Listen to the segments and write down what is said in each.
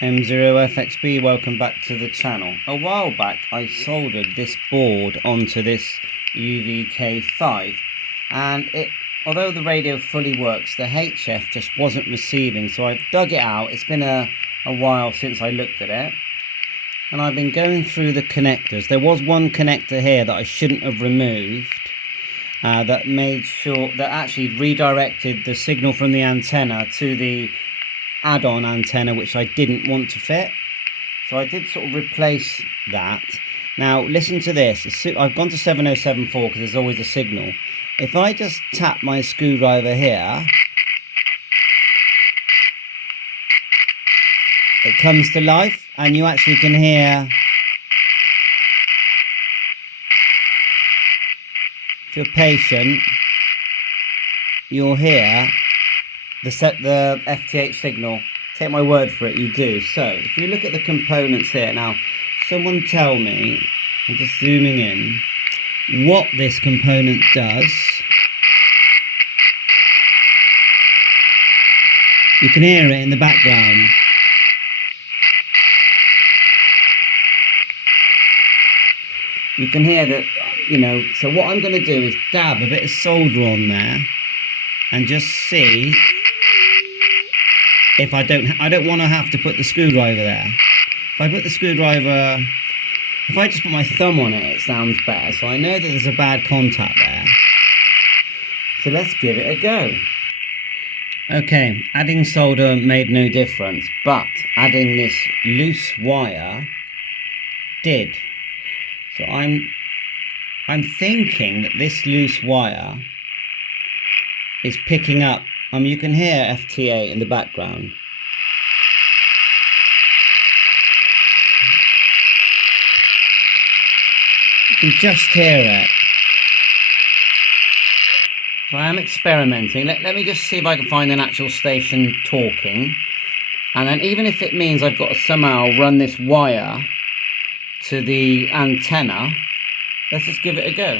M0FXB, welcome back to the channel. A while back I soldered this board onto this UV-K5 and although the radio fully works, the HF just wasn't receiving, so I dug it out. It's been a while since I looked at it and I've been going through the connectors. There was one connector here that I shouldn't have removed that made sure that actually redirected the signal from the antenna to the add-on antenna, which I didn't want to fit, so I did sort of replace that. Now listen to this. I've gone to 7074 because there's always a signal. If I just tap my screwdriver here, it comes to life and you actually can hear, if you're patient, you'll hear the FTH signal. Take my word for it, you do. So if you look at the components here now, someone tell me, I'm just zooming in, what this component does. You can hear it in the background. You can hear that, you know. So what I'm going to do is dab a bit of solder on there and just see if I don't want to have to put the screwdriver there. If I put the screwdriver, if I just put my thumb on it, it sounds better. So I know that there's a bad contact there. So let's give it a go. Okay, adding solder made no difference, but adding this loose wire did. So I'm thinking that this loose wire is picking up. You can hear FTA in the background. You can just hear it. So I am experimenting. Let me just see if I can find an actual station talking. And then even if it means I've got to somehow run this wire to the antenna, let's just give it a go.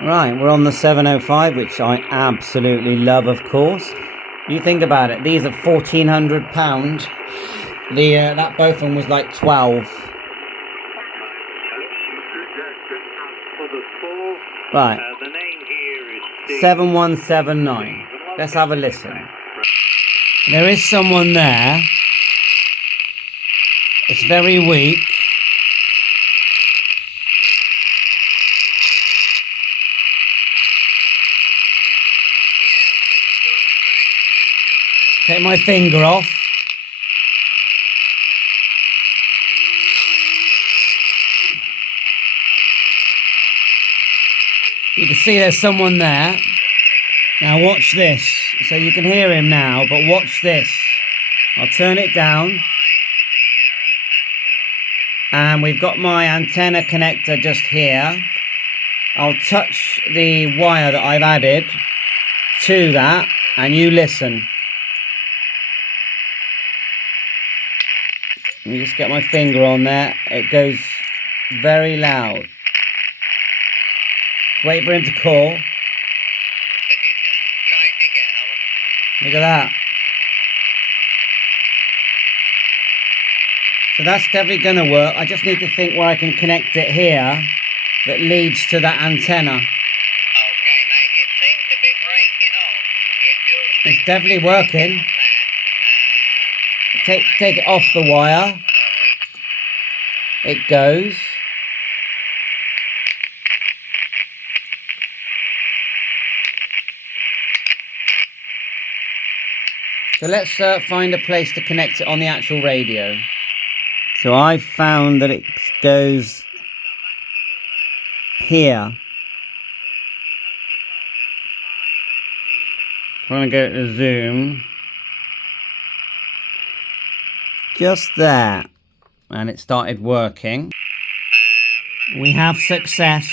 Right, we're on the 705, which I absolutely love, of course. You think about it, these are £1,400. That both of them was like 12. Right, 7179. Let's have a listen. There is someone there. It's very weak. Take my finger off. You can see there's someone there. Now watch this. So you can hear him now, but watch this. I'll turn it down. And we've got my antenna connector just here. I'll touch the wire that I've added to that, and you listen. Let me just get my finger on there. It goes very loud. Wait for him to call. Look at that. So that's definitely going to work. I just need to think where I can connect it here that leads to that antenna. Okay, mate. It seems to be breaking off. It's definitely working. Take it off the wire. It goes. So let's find a place to connect it on the actual radio. So I found that it goes here. I'm going to go to zoom. Just there. And it started working. We have success.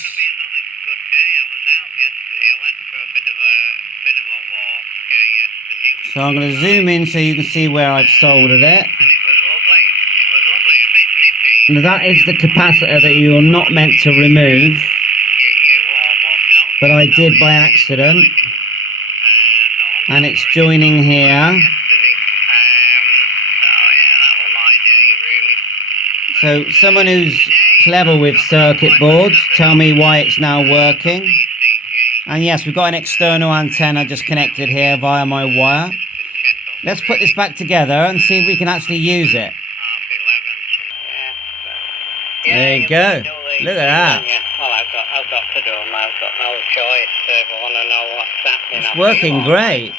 So I'm going to zoom in so you can see where I've soldered it. Now that is the capacitor that you are not meant to remove, but I did by accident. And it's joining here. So someone who's clever with circuit boards, tell me why it's now working. And yes, we've got an external antenna just connected here via my wire. Let's put this back together and see if we can actually use it. There you go. Look at that. Well, I've got to do them. I've got no choice if I want to know what's happening. It's working great.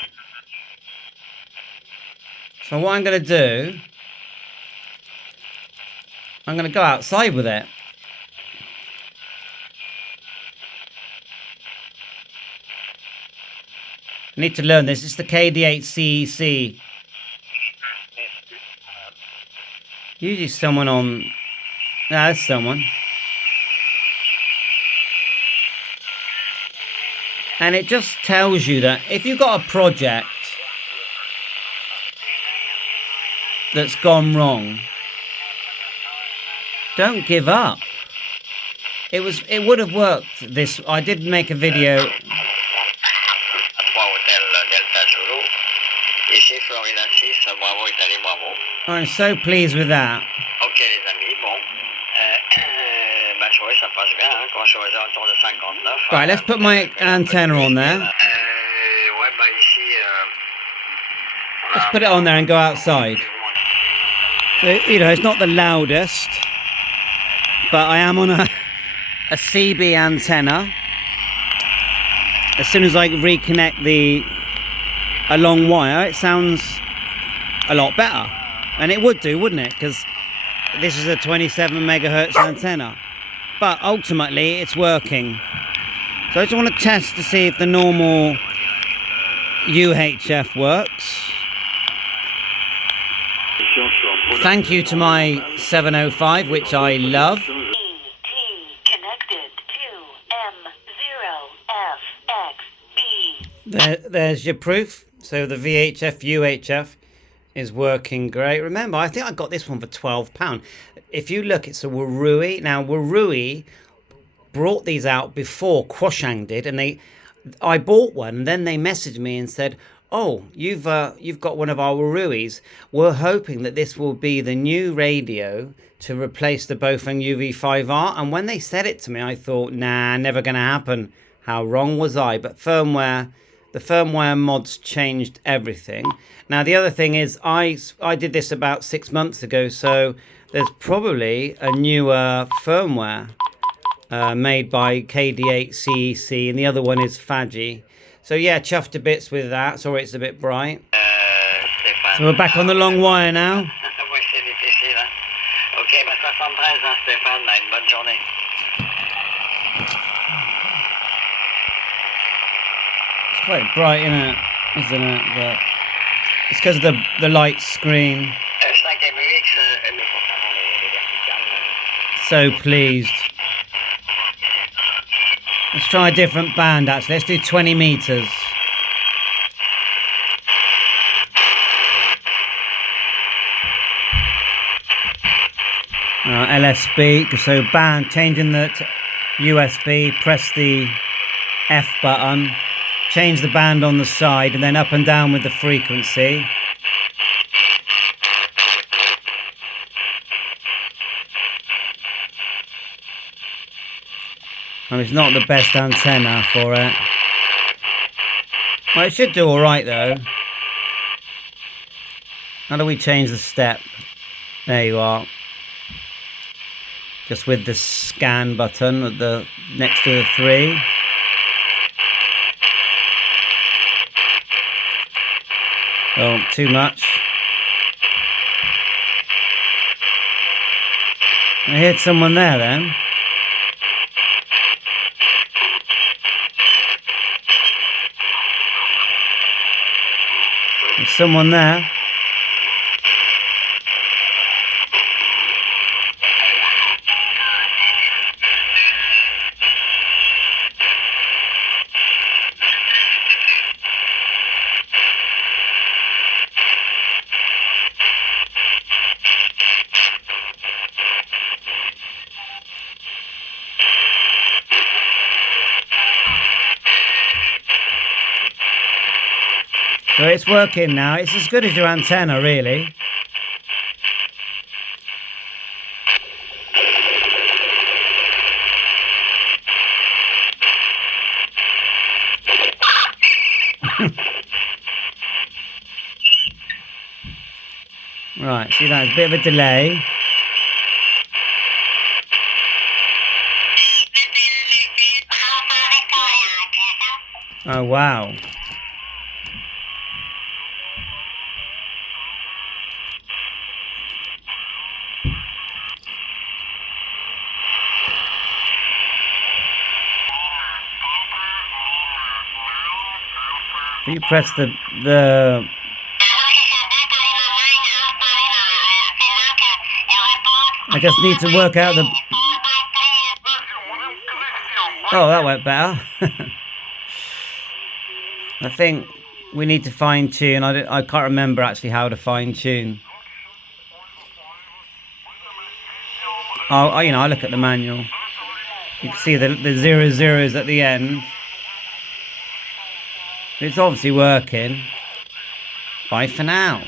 So what I'm going to do, I'm going to go outside with it. I need to learn this. It's the KD8CEC. Usually someone on... Ah, there's someone. And it just tells you that if you've got a project that's gone wrong, don't give up. It would have worked. This I did make a video. I'm so pleased with that. Right, let's put my antenna on there. Let's put it on there and go outside. So, you know, it's not the loudest, but I am on a CB antenna. As soon as I reconnect a long wire, it sounds a lot better. And it would do, wouldn't it? Because this is a 27 megahertz antenna. But ultimately, it's working. So I just want to test to see if the normal UHF works. Thank you to my 705, which I love. There's your proof. So the VHF UHF is working great. Remember, I think I got this one for £12. If you look, it's a Warui. Now, Warui brought these out before Quansheng did, and I bought one, and then they messaged me and said, "Oh, you've got one of our Waruis. We're hoping that this will be the new radio to replace the Quansheng UV-5R." And when they said it to me, I thought, nah, never going to happen. How wrong was I? But the firmware mods changed everything. Now, the other thing is, I did this about 6 months ago, so there's probably a newer firmware made by KD8CEC, and the other one is Faji. So yeah, chuffed to bits with that. Sorry, it's a bit bright. So we're back on the long wire now. It's quite bright, isn't it? But it's because of the light screen. So pleased. Let's try a different band, actually. Let's do 20 meters. LSB, so band, changing the USB, press the F button, change the band on the side, and then up and down with the frequency. And it's not the best antenna for it. Well, it should do alright though. How do we change the step? There you are. Just with the scan button at the next to the 3. Oh, too much. I heard someone there then. There's someone there. So it's working now. It's as good as your antenna, really. Right, see that? There's a bit of a delay. Oh, wow. You press the I just need to work out the... Oh, that went better. I think we need to fine tune. I can't remember actually how to fine tune. Oh, I look at the manual. You can see the 0 zeros at the end. It's obviously working. Bye for now.